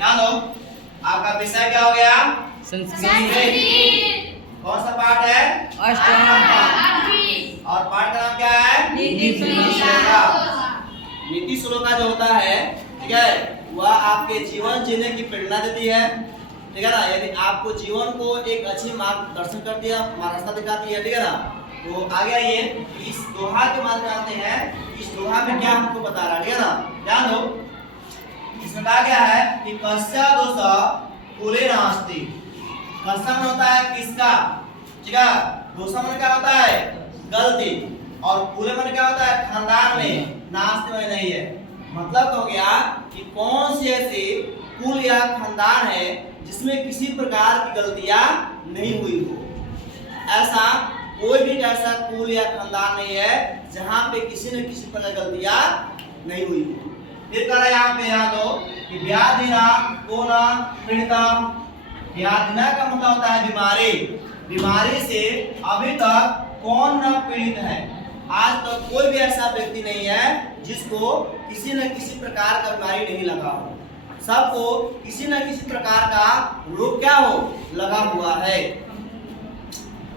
ध्यान दो, आपका विषय क्या हो गया? संस्कृत। कौन सा पाठ है? अष्टम पाठ। और पाठ का नाम क्या है? नीति श्लोका। नीति श्लोका जो होता है, ठीक है, वह आपके जीवन जीने की प्रेरणा देती है, ठीक है ना। यानी आपको जीवन को एक अच्छी मार्गदर्शन करती है, रास्ता दिखाती है, ठीक है ना। तो आगे आइए, इस दोहा के माध्यम से आते हैं। इस दोहा में क्या हमको बता रहा है, ठीक है ना। ध्यान दो, इसमें कहा गया है कि कस्य दोष कुले नास्ति। कस्य में होता है किसका, ठीक है। दोष में क्या होता है? गलती। और कुले में क्या होता है? खानदान में। नास्ति में नहीं है। मतलब हो गया कि कौन सी ऐसी कुल या खानदान है जिसमें किसी प्रकार की गलतियां नहीं हुई हो। ऐसा कोई भी ऐसा कुल या खानदान नहीं है जहां पे किसी न किसी प्रकार गलतियां नहीं हुई हो। फिर कह रहा है यहाँ पे, यहाँ दो कि व्याधिना को न पीड़िता। व्याधिना का मतलब होता है बीमारी। बीमारी से अभी तक कौन न पीड़ित है? आज तक कोई भी ऐसा व्यक्ति नहीं है जिसको किसी न किसी प्रकार का बीमारी नहीं लगा हो। सबको किसी न किसी प्रकार का रोग क्या हो, लगा हुआ है।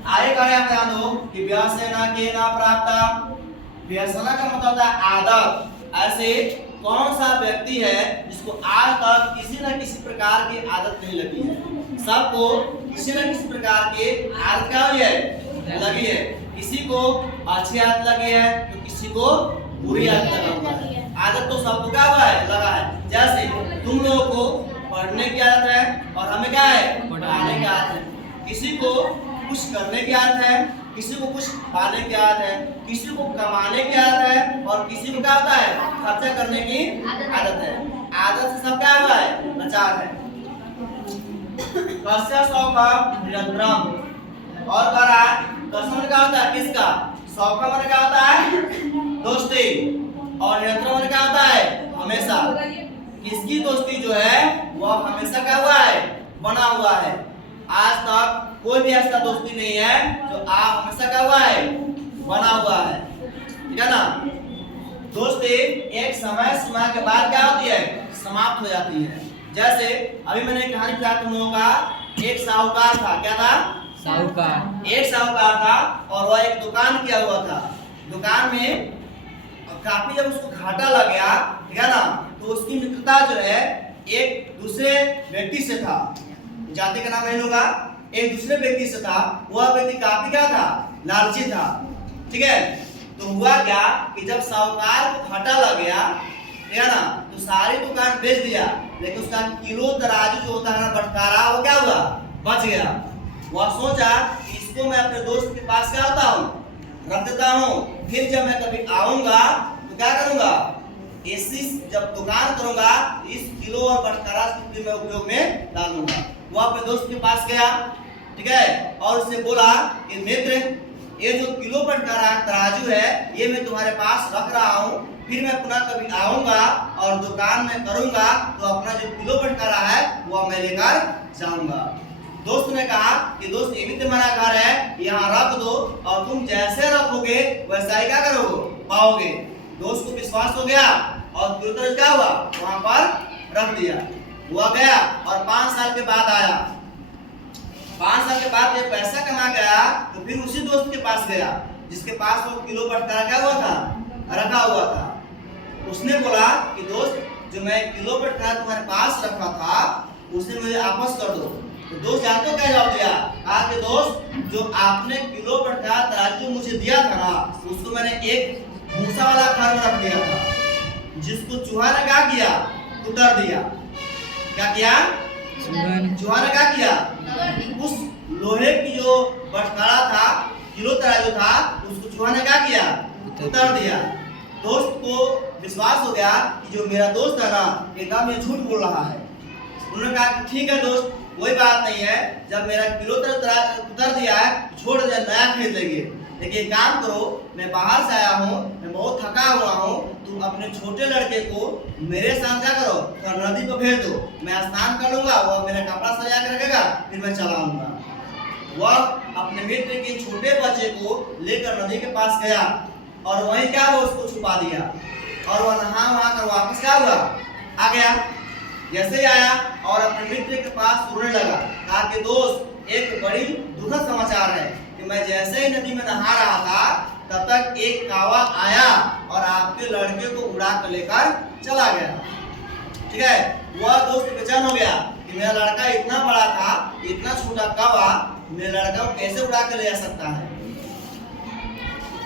आगे करें आप ध्यान दो कि व्यसना के ना प्राप्त। व्यसना का मतलब होता है आदत। ऐसे कौन सा व्यक्ति है जिसको आज तक किसी न किसी प्रकार की आदत नहीं लगी है? सबको किसी न किसी प्रकार की आदत क्या हुई है, लगी है। किसी को अच्छी आदत लगी है तो किसी को बुरी आदत लगा हुआ है। आदत तो सबको क्या हुआ है, लगा है। जैसे तुम लोगों को पढ़ने की आदत है और हमें क्या है, पढ़ाने की आदत है। किसी को कुछ करने की आदत है, किसी को कुछ पाने की आदत है, किसी को कमाने की आदत है और किसी को क्या होता है, खर्चा करने की आदत है। आदत से सब क्या हुआ है, नचार है। कस्य सौखा निरंतरम। और कह रहा है कसम क्या होता है, किसका? सौखा मन क्या होता है, दोस्ती। और निरंतर मन क्या होता है, हमेशा। किसकी दोस्ती जो है वह हमेशा क्या हुआ है, बना हुआ है। आज तक कोई भी ऐसा दोस्ती नहीं है जो आप हमेशा क्या हुआ है, बना हुआ है, ठीक है ना। दोस्ती एक समय सीमा के बाद क्या होती है, समाप्त हो जाती है। जैसे अभी मैंने कहानी बताया तुम लोगों का, एक साहूकार था। क्या था? साहूकार। एक साहूकार था और वह एक दुकान किया हुआ था। दुकान में काफी जब उसको घाटा लग गया, ठीक है ना, तो उसकी मित्रता जो है एक दूसरे व्यक्ति से था। जाति का नाम नहीं लूंगा। एक दूसरे व्यक्ति से था। वह व्यक्ति काफी क्या था, लालची था, ठीक है। तो हुआ क्या कि जब साहूकार को घाटा लग गया, ठीक है ना, तो सारी दुकान बेच दिया, लेकिन उसका किलो तराजू जो होता है ना, बटकारा, वो क्या हुआ, बच गया। वह सोचा कि इसको मैं अपने दोस्त के पास क्या होता हूँ, रख देता हूँ। फिर जब मैं कभी आऊंगा तो क्या करूंगा, इसी जब दुकान करूंगा इस किलो और बटकारा को मैं उपयोग में डालूंगा। वो अपने दोस्त के पास गया, ठीक है, और उससे बोला कि मित्र, ये जो किलो बटकारा तराजू है ये मैं तुम्हारे पास रख रहा हूँ, फिर मैं पुनः कभी आऊंगा और दुकान में करूंगा तो अपना जो किलो बटकारा है वो मैं लेकर जाऊंगा। दोस्त ने कहा कि दोस्त ये भी तुम्हारा घर है, यहाँ रख दो और तुम जैसे रखोगे वैसा ही क्या करोगे, पाओगे। दोस्त को विश्वास हो गया और किलो क्या हुआ, वहां पर रख दिया। वो गया और 5 साल के बाद आया। 5 साल के बाद जब पैसा कमा गया तो फिर उसी दोस्त के पास गया जिसके पास वो किलो बटकारा क्या हुआ था, रखा हुआ था। उसने बोला कि दोस्त, जो मैं किलो बटकारा तुम्हारे पास रखा था उसे मुझे वापस कर दो। तो दोस्त जानते हो क्या जवाब दिया? कहा कि दोस्त, जो आपने किलो बटकारा तराजू मुझे दिया था ना, उसको मैंने एक भूसा वाला घर में रख दिया था, जिसको चूहा ने क्या किया, उतर दिया। क्या किया? चूहा ने क्या किया, उस लोहे की जो बटकारा था, किलो तराजू था, उसको चूहा ने क्या किया, उतर दिया। दोस्त को विश्वास हो गया कि जो मेरा दोस्त है ना, एकदम ये झूठ बोल रहा है। उन्होंने कहा कि ठीक है दोस्त, कोई बात नहीं है, जब मेरा किलो उतर दिया है छोड़ दे, नया खरीद लेंगे। लेकिन काम करो, मैं बाहर से आया हूँ, मैं बहुत थका हुआ हूँ, तुम अपने छोटे लड़के को मेरे साथ क्या करो, तो नदी को भेज दो, मैं स्नान कर लूंगा, वो मेरा कपड़ा सजा के रखेगा, फिर मैं चला आऊंगा। वह अपने मित्र के छोटे बच्चे को लेकर नदी के पास गया और वहीं क्या हुआ, उसको छुपा दिया और वह नहा वहा कर वापस क्या हुआ, आ गया। जैसे ही आया और अपने मित्र के पास रोने लगा, कहा कि दोस्त एक बड़ी दुखद समाचार है कि मैं जैसे ही नदी में नहा रहा था तब तक एक कौवा आया और आपके लड़के को उड़ा कर लेकर चला गया। ठीक है, वह दोस्त बेचैन हो गया कि मेरा लड़का इतना बड़ा था, इतना छोटा कौवा मेरे लड़का को कैसे उड़ा कर ले जा सकता है।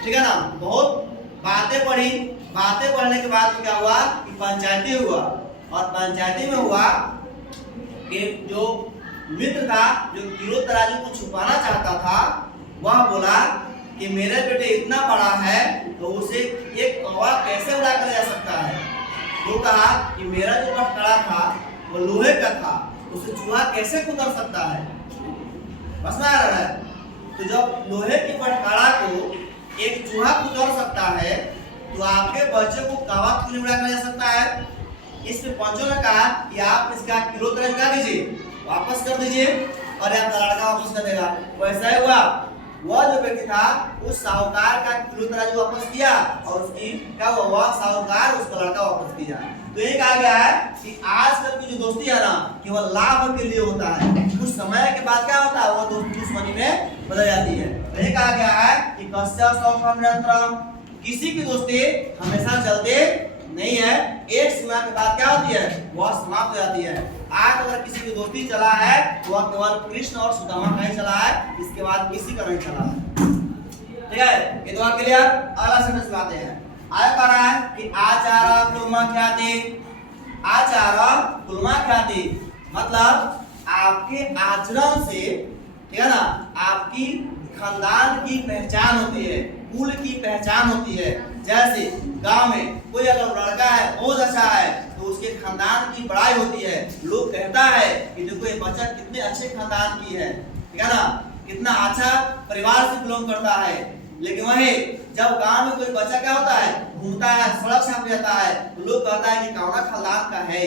ठीक है ना, बहुत बातें पढ़ी, बातें पढ़ने के बाद क्या हुआ कि पंचायती हुआ, और पंचायती में हुआ कि जो मित्र था जो किलो तराजू को छुपाना चाहता था, वह बोला कि मेरे बेटे इतना बड़ा है तो उसे एक कौवा कैसे उड़ा कर जा सकता है। वो कहा कि मेरा जो पटकड़ा था वो लोहे का था, उसे चूहा कैसे कुतर सकता है। बस में आ रहा है, तो जब लोहे की पटकड़ा को एक चूहा कुतर सकता है तो आपके बच्चे को कौवा क्यों नहीं उड़ा कर जा सकता है। इसमें पंचों ने कहा कि आप इसका किलो तराजू क्या दीजिए, वापस कर दीजिए और आपका लड़का वापस कर देगा। वैसा ही हुआ, वह जो व्यक्ति था उस साहूकार का किलो तराजू वापस किया और उसकी क्या हुआ, वह साहूकार उसका लड़का वापस किया। तो ये कहा गया है कि आजकल की जो दोस्ती है ना केवल लाभ के लिए होता है, कुछ समय के बाद क्या होता है वह दोस्ती दुश्मनी में बदल जाती है। तो ये कहा गया है कि कस्य सौखम निरंतरम, किसी की दोस्ती हमेशा चलती नहीं है, एक सीमा के बाद क्या होती है वह समाप्त हो जाती है। आज अगर किसी की दोस्ती चला है तो वह केवल कृष्ण और सुदामा का ही चला है, इसके बाद किसी का नहीं चला है। ठीक है, ये तो क्लियर। अगला सेंटेंस में आते हैं। आया कह रहा है कि आचार कुलमा ख्याति, आचार कुलमा ख्याति मतलब आपके आचरण से, ठीक है ना, आपकी खानदान की पहचान होती है, कुल की पहचान होती है। जैसे गांव में कोई अगर लड़का है बहुत अच्छा है तो उसके खानदान की बड़ाई होती है, लोग कहता है कि देखो ये बच्चा कितने अच्छे खानदान की है, ठीक है ना, कितना अच्छा परिवार से बिलोंग करता है। लेकिन वही जब गांव में कोई बच्चा क्या होता है घूमता है, सड़क छाप जाता है तो लोग कहता है कि कौना खानदान का है,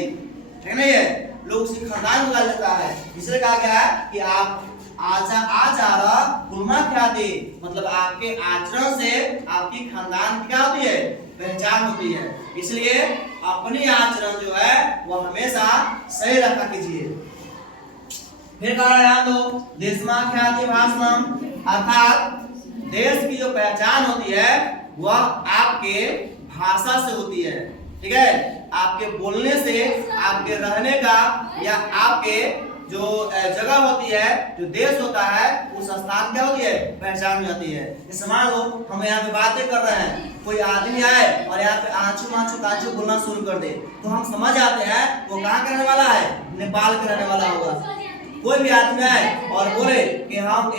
ठीक नहीं है, लोग उसके खानदान बुला लेता है। इसलिए कहा गया है कि आप आचार कुलमा ख्याति मतलब आपके आचरण से आपकी खानदान की क्या होती है पहचान होती है। इसलिए अपनी आचरण जो है वो हमेशा सही रखा कीजिए। फिर कह रहा है तो देशमा ख्याति भाषणम, अर्थात देश की जो पहचान होती है वह आपके भाषा से होती है। ठीक है, आपके बोलने से, आपके रहने का या आपके जो जगह होती है, जो देश होता है, उस स्थान क्या होती है पहचान हो जाती है। जैसे मान लो हम यहाँ पे बातें कर रहे हैं, कोई आदमी आए और यहाँ पे आंचू मांचू कांचू बोलना शुरू कर दे तो हम समझ आते हैं वो कहाँ का रहने वाला है, नेपाल का रहने वाला होगा। कोई भी आदमी आए और बोले कि हम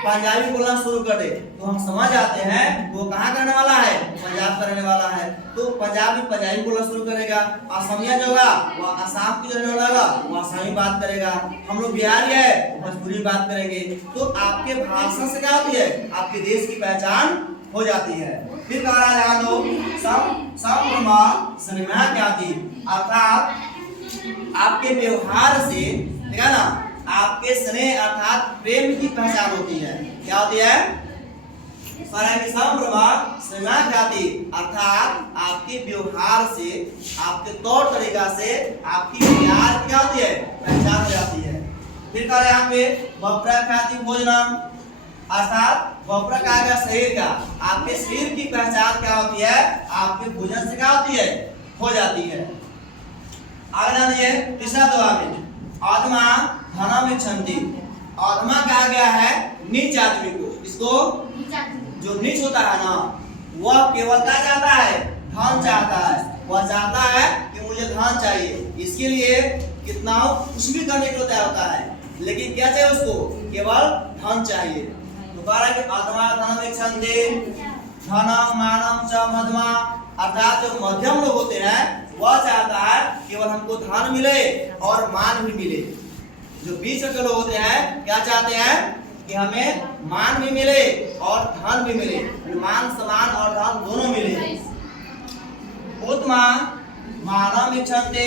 पंजाबी बोलना शुरू कर दे तो हम समझ आते हैं वो कहाँ करने वाला है, पंजाब का रहने वाला है। तो पंजाबी बोलना शुरू करेगा, असमिया जो होगा वो आसाम की रहने वाला होगा वो आसामी बात करेगा, हम लोग बिहारी है भोजपुरी बात करेंगे। तो आपके भाषा से क्या होती है आपके देश की पहचान हो जाती है। फिर कह रहा है दो संभ्रमा सिनेमा क्या थी, अर्थात आपके व्यवहार से, ठीक है ना, आपके स्नेह अर्थात प्रेम की पहचान होती है। क्या होती है अर्थात आपके व्यवहार से, आपके तौर तरीका से आपकी प्यार क्या होती है पहचान हो जाती है। फिर कह रहे यहाँ पे वप्रा ख्याति भोजनम, अर्थात वप्रा कहा गया शरीर का, आपके शरीर की पहचान क्या होती है आपके भोजन से क्या होती है हो जाती है। आगे जानिए तीसरा दुआ में आत्मा धनम इच्छन्ति, आत्मा कहा गया है नीच आदमी को, इसको जो नीच होता है ना वह केवल क्या चाहता है धन चाहता है, वह चाहता है कि मुझे धन चाहिए, इसके लिए कितना कुछ भी करने के लिए तैयार होता है, लेकिन क्या चाहिए उसको केवल धन चाहिए। तो कह रहा है कि आत्मा धनम इच्छन्ति धनम मानम च मध्यमा, अर्थात जो मध्यम लोग होते हैं वह चाहता है केवल हमको धन मिले और मान भी मिले। जो बीच के लोग होते हैं क्या चाहते हैं कि हमें मान भी मिले और धन भी मिले, मान सम्मान और धन दोनों मिले। उत्तमा मानव इच्छन्ते,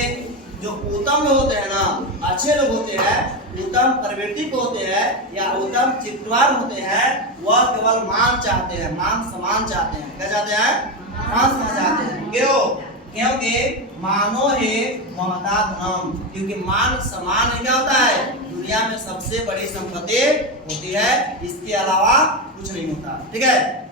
जो उत्तम लोग होते हैं ना, अच्छे लोग होते हैं, उत्तम प्रवृत्ति को होते हैं या उत्तम चित्तवान होते हैं, वह केवल मान चाहते हैं, मान सम्मान चाहते हैं। क्या चाहते हैं मान सम्मान चाहते हैं। क्यों क्योंकि मानो है ममता धनम, क्योंकि मान सम्मान क्या होता है, दुनिया में सबसे बड़ी संपत्ति होती है, इसके अलावा कुछ नहीं होता। ठीक है।